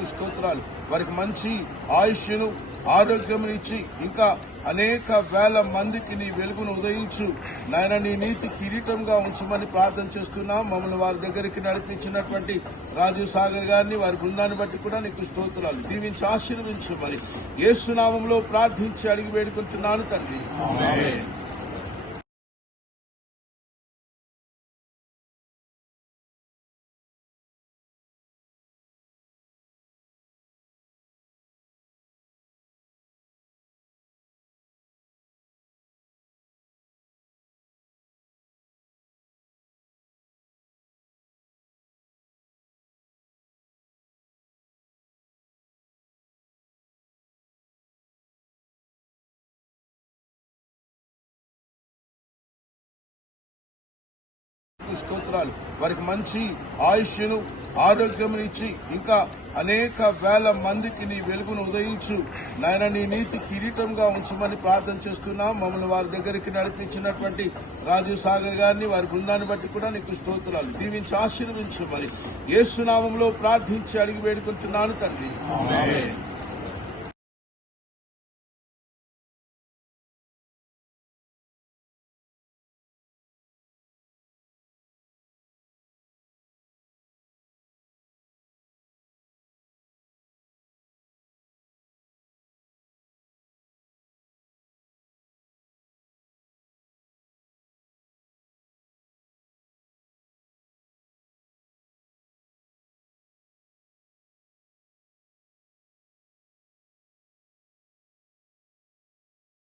నీకు స్తోత్రాలు. వారికి మంచి ఆయుష్ను ఆరోగ్యం ఇచ్చి ఇంకా అనేక వేల మందికి నీ వెలుగును ఉదయించు నాయన, నీ నీతి కిరీటంగా ఉంచమని ప్రార్థన చేస్తున్నాం. మమ్మల్ని వారి దగ్గరికి నడిపించినటువంటి రాజీవ్ సాగర్ గారిని, వారి బృందాన్ని బట్టి కూడా నీకు స్తోత్రాలు. దీవించి ఆశీర్వదించమని యేసు నామములో ప్రార్థించి అడిగి వేడుకుంటున్నాను తండ్రి. ఆమేన్. స్తోత్రాలు. వారికి మంచి ఆయుష్ను ఆరోగ్యం ఇచ్చి ఇంకా అనేక వేల మందికి నీ వెలుగును ఉదయించు నాయన, నీ నీతి కిరీటంగా ఉంచమని ప్రార్థన చేస్తున్నాం. మమ్మల్ని వారి దగ్గరికి నడిపించినటువంటి రాజీవ్ సాగర్ గారిని, వారి బృందాన్ని బట్టి కూడా నీకు స్తోత్రాలు. దీవించి ఆశీర్వదించమని యేసు నామములో ప్రార్థించి అడిగి వేడుకుంటున్నాను తండ్రి. ఆమేన్.